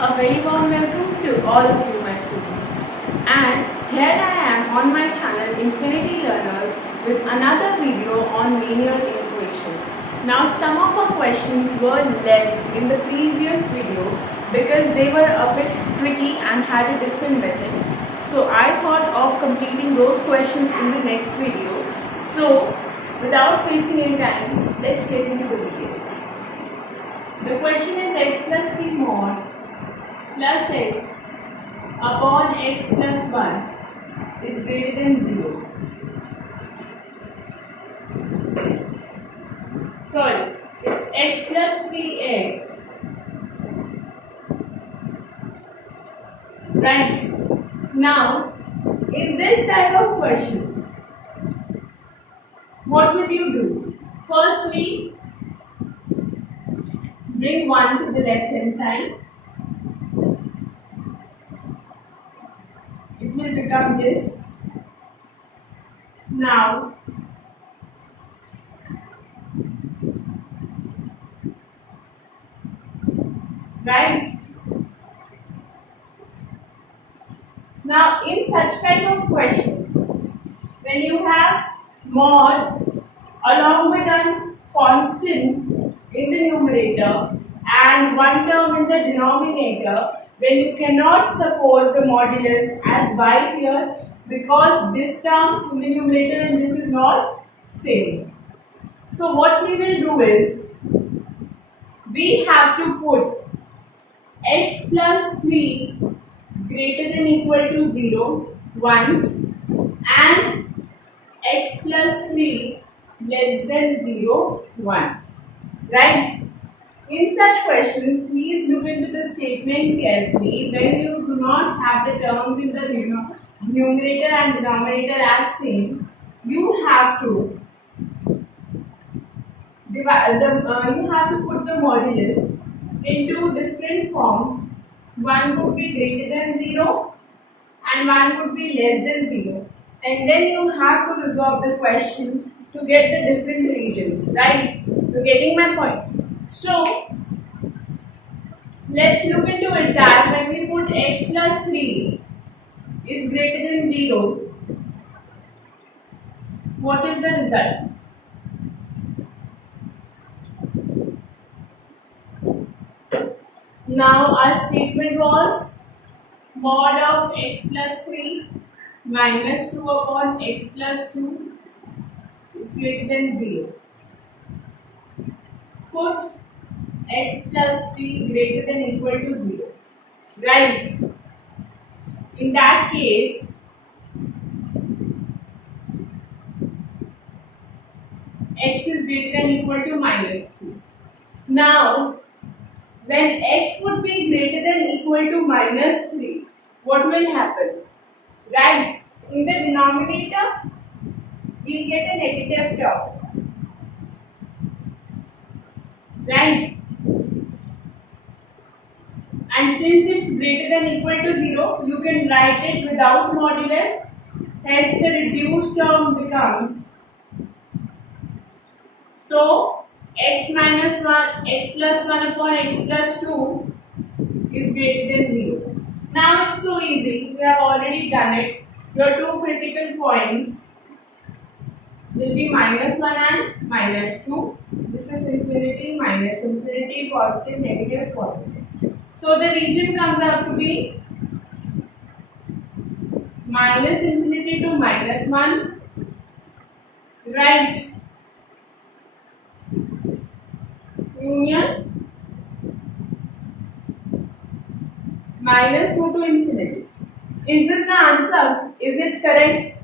A very warm welcome to all of you, my students. And here I am on my channel Infinity Learners with another video on linear equations. Now, some of our questions were left in the previous video because they were a bit tricky and had a different method. So I thought of completing those questions in the next video. So, without wasting any time, let's get into the video. The question is x plus 3 mod plus x upon x plus 1 is greater than 0. Sorry, it's x plus 3x. Right. Now, in this type of questions, what will you do? Firstly, bring 1 to the left hand side. It will become this. Now, right? Now, in such type of questions, when you have mod along with a constant in the numerator and one term in the denominator, when you cannot suppose the modulus as by here because this term in the numerator and this is not same. So what we will do is, we have to put x plus 3 greater than equal to 0 once and x plus 3 less than 0 once. Right? In such questions, please look into the statement carefully. When you do not have the terms in the numerator and denominator as same, you have to divide you have to put the modulus into different forms. One would be greater than 0 and one would be less than 0. And then you have to resolve the question to get the different regions. Right? You're getting my point? So, let's look into it that when we put x plus 3 is greater than 0, what is the result? Now, our statement was mod of x plus 3 minus 2 upon x plus 2 is greater than 0. Put x plus 3 greater than equal to 0. Right? In that case, x is greater than equal to minus 3. Now, when x would be greater than equal to minus 3, what will happen? Right? In the denominator, we get a negative term. Right? And since it's greater than equal to 0, you can write it without modulus. Hence, the reduced term becomes, so x minus 1, x plus 1 upon x plus 2 is greater than 0. Now it's so easy, we have already done it. Your two critical points will be minus 1 and minus 2. This is infinity, minus infinity, positive, negative, positive. So the region comes out to be minus infinity to minus 1. Right? Union minus 2 to infinity. Is this the answer? Is it correct?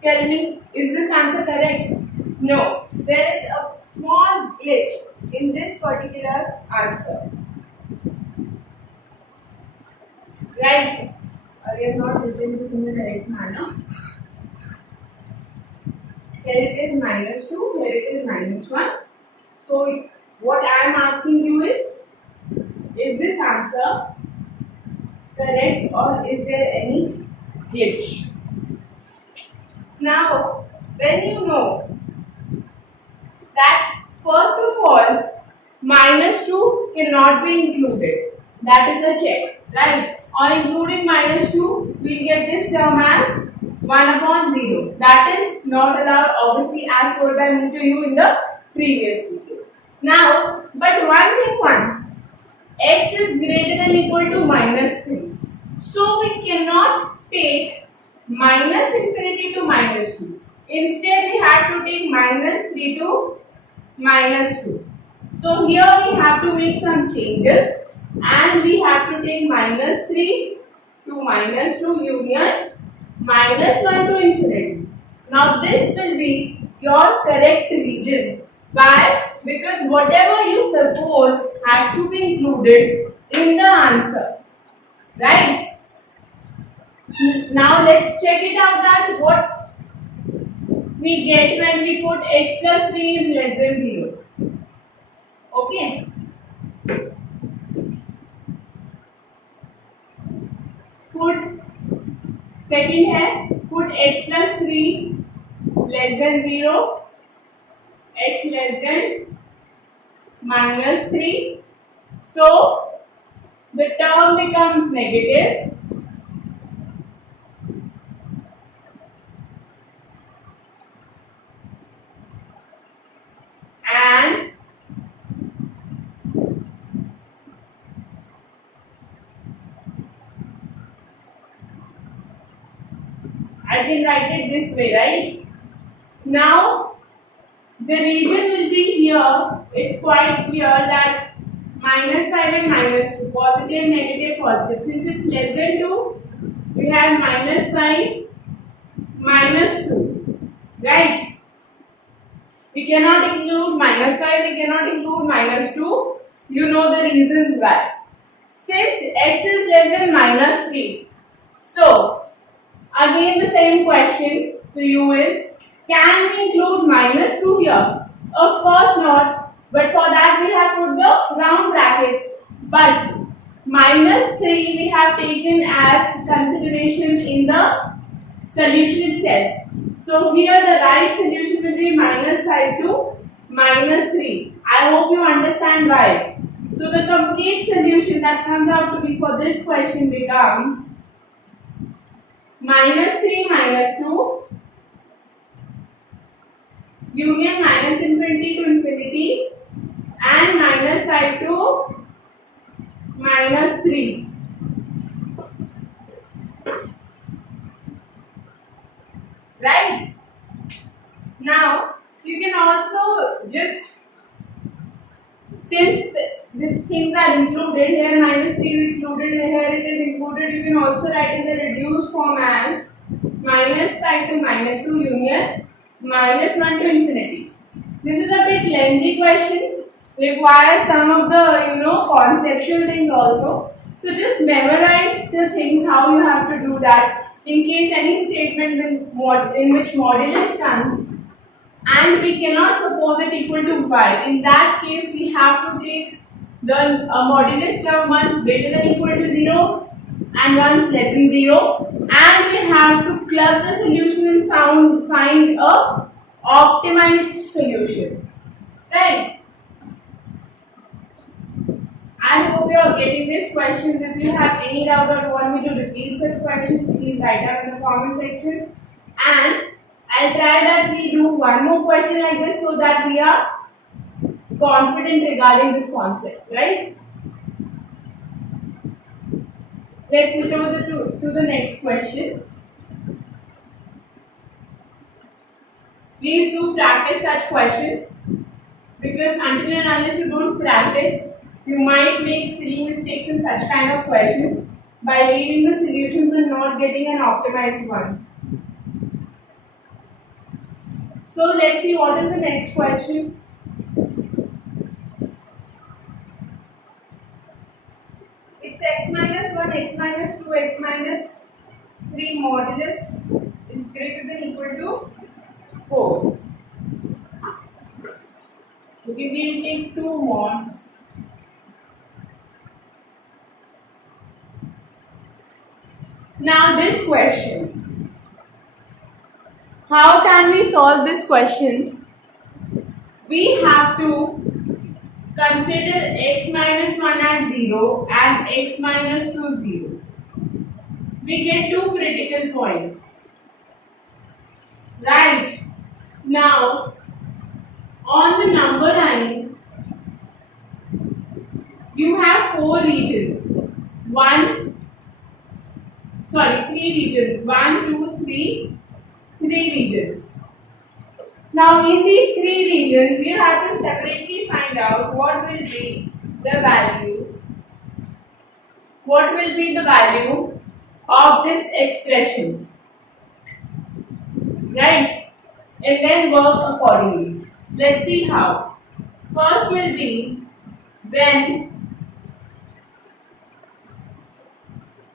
Tell me, is this answer correct? No. There is a small glitch in this particular answer. Right? We have not written this in the correct manner. Here it is minus 2, here it is minus 1. So, what I am asking you is this answer correct or is there any glitch? Now, when you know that first of all minus 2 cannot be included, That is a check, right? On including minus 2, we get this term as 1 upon 0. That is not allowed, obviously, as told by me to you in the previous video. Now, but one thing once, x is greater than equal to minus 3. So, we cannot take minus infinity to minus 2. Instead, we have to take minus 3 to minus 2. So, here we have to make some changes and we have to take minus 3 to minus 2 union minus 1 to infinity. Now, this will be your correct region. Why? Because whatever you suppose has to be included in the answer. Right? Now, let's check it out that what we get when we put x plus 3 is less than 0. Okay. Put second है put x plus 3 less than 0, x less than minus 3. So the term becomes negative. And I can write it this way, right? Now, the region will be here. It's quite clear that minus 5 and minus 2, positive, negative, positive. Since it's less than 2, we have minus 5, minus 2, right? We cannot include minus 5, we cannot include minus 2. You know the reasons why. Since x is less than minus 3, so again the same question to you is, can we include minus 2 here? Of course not, but for that we have put the round brackets. But minus 3 we have taken as consideration in the solution itself. So here the right solution will be minus 5 to minus 3. I hope you understand why. So the complete solution that comes out to be for this question becomes minus 3 minus 2 union minus infinity to infinity and minus 5 to minus 3. Right? Now, you can also just, since the things are included here, minus 3 is included, here it is included, you can also write in the reduced form as minus 5 to minus 2 union minus 1 to infinity. This is a bit lengthy question, requires some of the conceptual things also. So just memorize the things, how you have to do that. In case any statement in which modulus comes and we cannot suppose it equal to 5, in that case we have to take the modulus term once greater than equal to 0 and once less than 0, and we have to club the solution and find a optimized solution. Right? I hope you are getting these questions. If you have any doubt or want me to repeat such questions, please write down in the comment section. And I'll try that we do one more question like this so that we are confident regarding this concept, right? Let's switch over to the next question. Please do practice such questions, because until and unless you don't practice, you might make silly mistakes in such kind of questions by leaving the solutions and not getting an optimized ones. So let's see what is the next question. It's x minus 1, x minus 2, x minus 3 modulus is greater than equal to 4. Okay, we'll take 2 mods. Now this question, how can we solve this question? We have to consider x minus 1 as 0 and x minus 2 0. We get two critical points. Right. Now, on the number line, you have three regions. 1, 2, 3, three regions. Now, in these three regions, you have to separately find out what will be the value. What will be the value of this expression, right? And then work accordingly. Let's see how. First will be when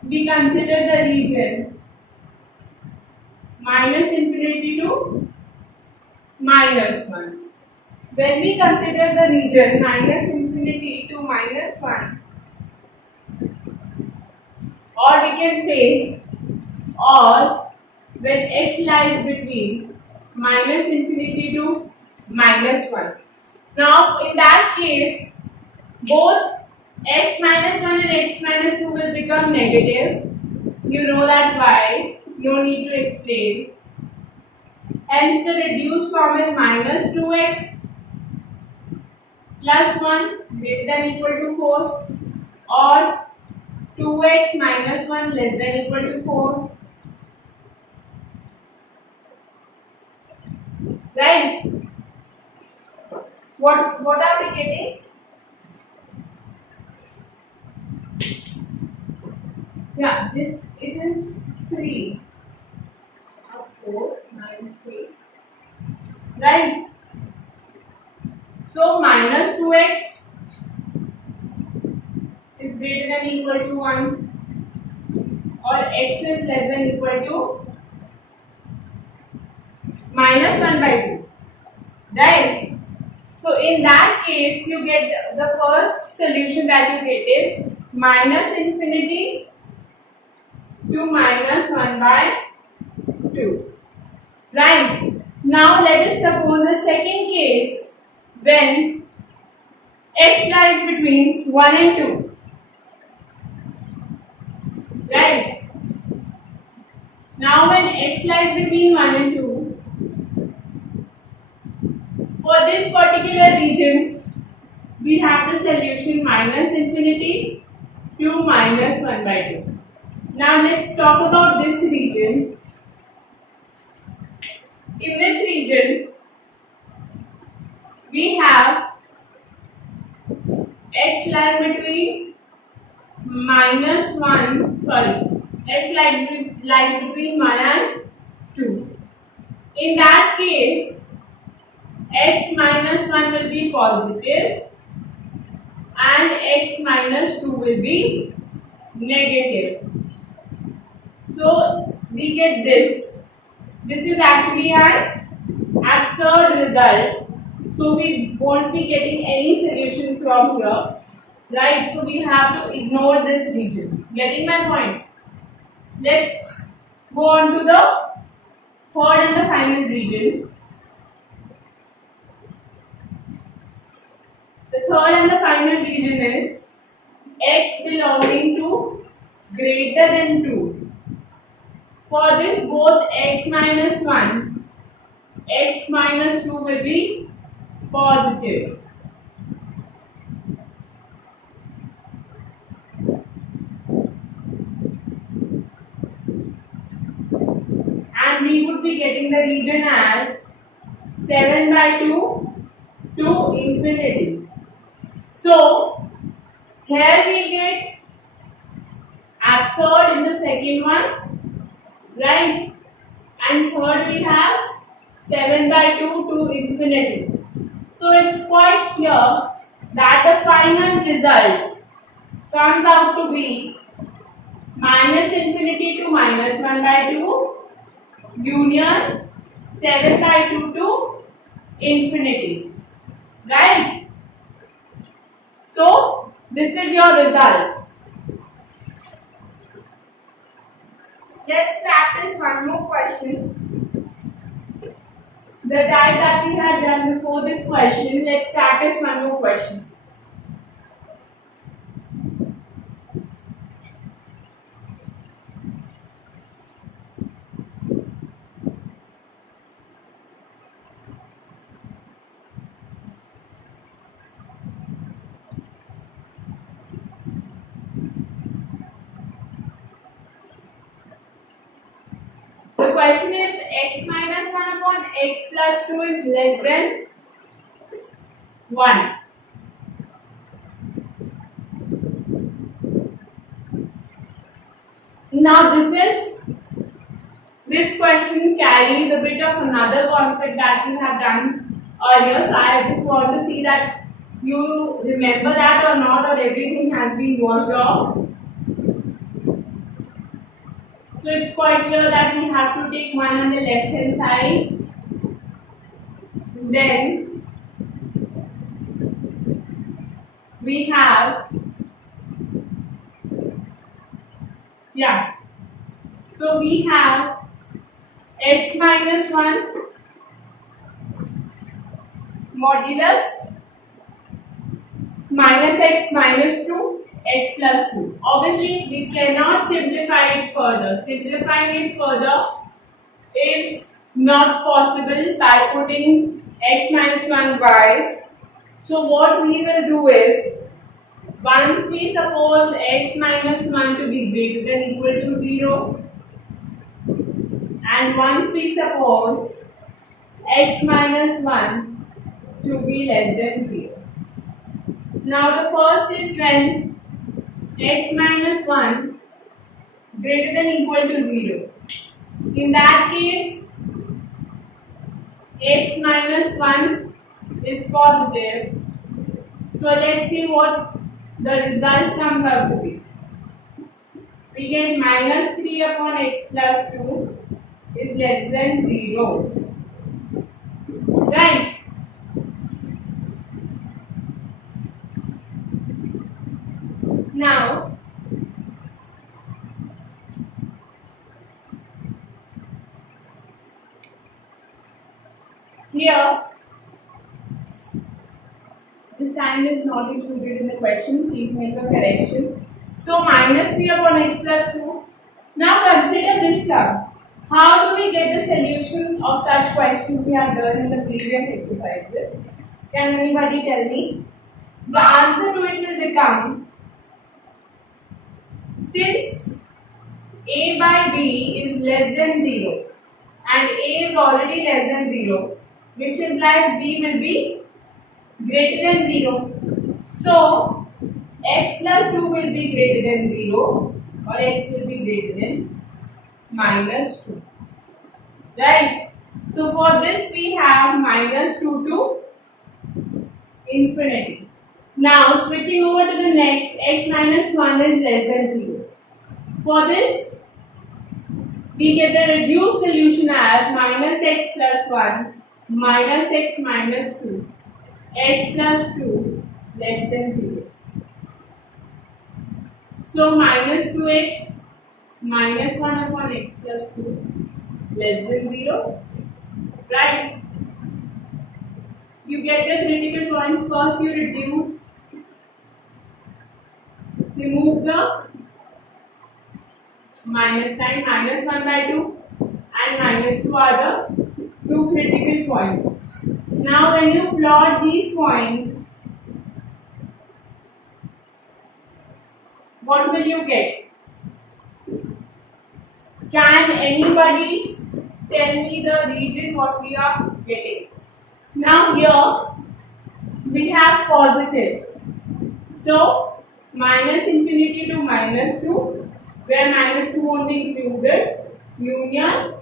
we consider the region minus infinity to minus 1. When we consider the region minus infinity to minus 1, or we can say, or when x lies between minus infinity to minus 1. Now, in that case, both x minus 1 and x minus 2 will become negative. You know that why, no need to explain. Hence, the reduced form is minus 2x plus 1 greater than equal to 4, or 2x minus 1 less than equal to 4. Right? What are we getting? Yeah, this it is 3 or 4 minus 3. Right? So minus 2x is greater than equal to 1, or x is less than equal to minus 1 by 2. Right? So in that case, you get the first solution that you get is minus infinity to minus 1 by 2. Right? Now let us suppose the second case when x lies between 1 and 2. Right? Now when x lies between 1 and 2, for this particular region, we have the solution minus infinity to minus 1 by 2. Now let's talk about this region. In this region, we have x lies between lies between 1 and 2. In that case, x minus 1 will be positive and x minus 2 will be negative. So we get this. This is actually an absurd result. So we won't be getting any solution from here. Right? So we have to ignore this region. Getting my point? Let's go on to the third and the final region. The third and the final region is x belonging to greater than 2. For this, both x minus 1, x minus 2 will be positive. And we would be getting the region as 7 by 2 to infinity. So, here we get absurd in the second one, right? And third we have 7 by 2 to infinity. So, it's quite clear that the final result comes out to be minus infinity to minus 1 by 2 union 7 by 2 to infinity. Right? So, this is your result. Let's practice one more question. The type that we had done before this question, let's practice one more question. x plus 2 is less than 1. Now this question carries a bit of another concept that we have done earlier. So I just want to see that you remember that or not, or everything has been washed off. So it's quite clear that we have to take one on the left hand side. Then we have, so we have x minus 1 modulus minus x minus 2 x plus 2. Obviously we cannot simplify it further. Simplifying it further is not possible by putting x minus 1 y. So what we will do is, once we suppose x minus 1 to be greater than equal to 0, and once we suppose x minus 1 to be less than 0. Now the first is when x minus 1 greater than equal to 0. In that case, x minus 1 is positive. So let's see what the result comes out to be. We get minus 3 upon x plus 2 is less than 0. Right? Now, here, this time is not included in the question. Please make a correction. So, minus 3 upon x plus 2. Now, consider this term. How do we get the solution of such questions we have done in the previous exercises? Can anybody tell me? The answer to it will become, since a by b is less than 0 and a is already less than 0, which implies b will be greater than 0. So, x plus 2 will be greater than 0 or x will be greater than minus 2. Right? So, for this we have minus 2 to infinity. Now, switching over to the next, x minus 1 is less than 0. For this, we get the reduced solution as minus x plus 1 minus x minus 2 x plus 2 less than 0. So, minus 2x minus 1 upon x plus 2 less than 0. Right? You get the critical points. First you reduce, remove the minus sign, minus 1 by 2 and minus 2 are the two critical points. Now when you plot these points, what will you get? Can anybody tell me the region what we are getting? Now here we have positive. So minus infinity to minus 2, where minus 2 won't be included, union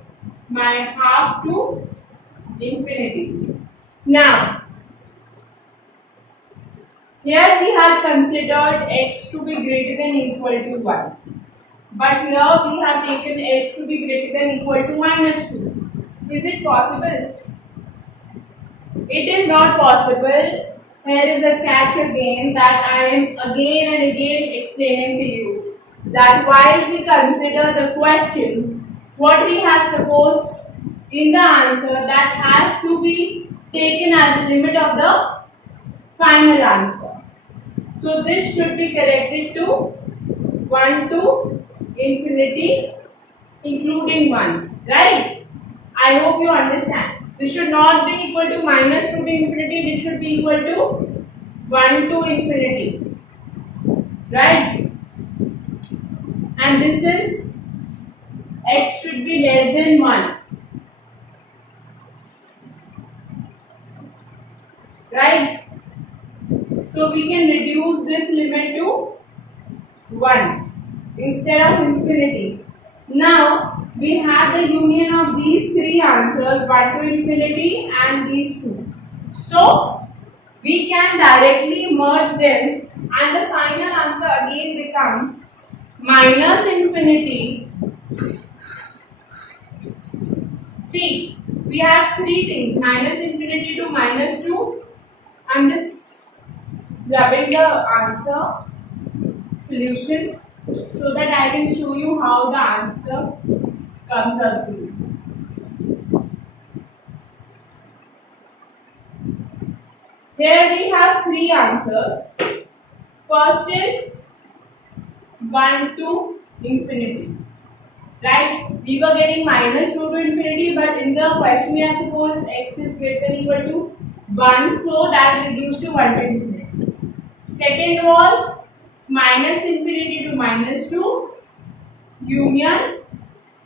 my half to infinity. Now, here we have considered x to be greater than equal to 1. But here we have taken x to be greater than equal to minus 2. Is it possible? It is not possible. Here is a catch again, that I am again and again explaining to you, that while we consider the question, what we have supposed in the answer, that has to be taken as the limit of the final answer. So this should be corrected to 1 to infinity including 1, right? I hope you understand. This should not be equal to minus 2 to infinity, it should be equal to 1 to infinity, right? And this is x should be less than 1. So we can reduce this limit to 1 instead of infinity. Now we have the union of these three answers, 1 to infinity and these two. So we can directly merge them and the final answer again becomes minus infinity. See, we have three things, minus infinity to minus 2. I'm just grabbing the answer solution so that I can show you how the answer comes up to you. Here we have three answers. First is 1 to infinity. Right? We were getting minus 2 to infinity, but in the question we have supposed x is greater than equal to 1, so that reduced to 1 to infinity. Second was minus infinity to minus 2, union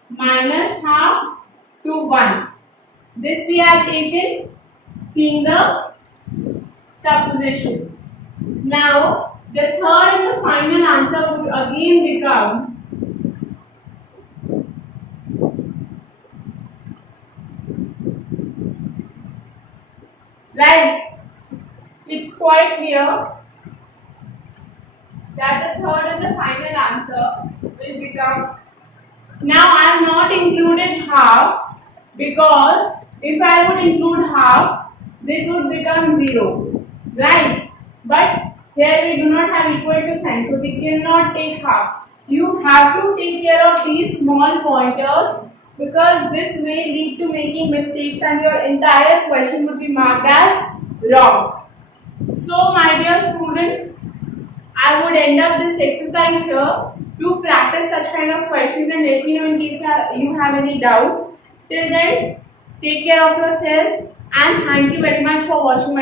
minus half to 1. This we have taken seeing the supposition. Now, the third and the final answer would again become right. It's quite clear that the third and the final answer will become. Now I have not included half because if I would include half, this would become 0, right? But here we do not have equal to sign, so we cannot take half. You have to take care of these small pointers because this may lead to making mistakes and your entire question would be marked as wrong. So my dear students, I would end up this exercise here. To practice such kind of questions and let me know in case you have any doubts. Till then, take care of yourselves and thank you very much for watching my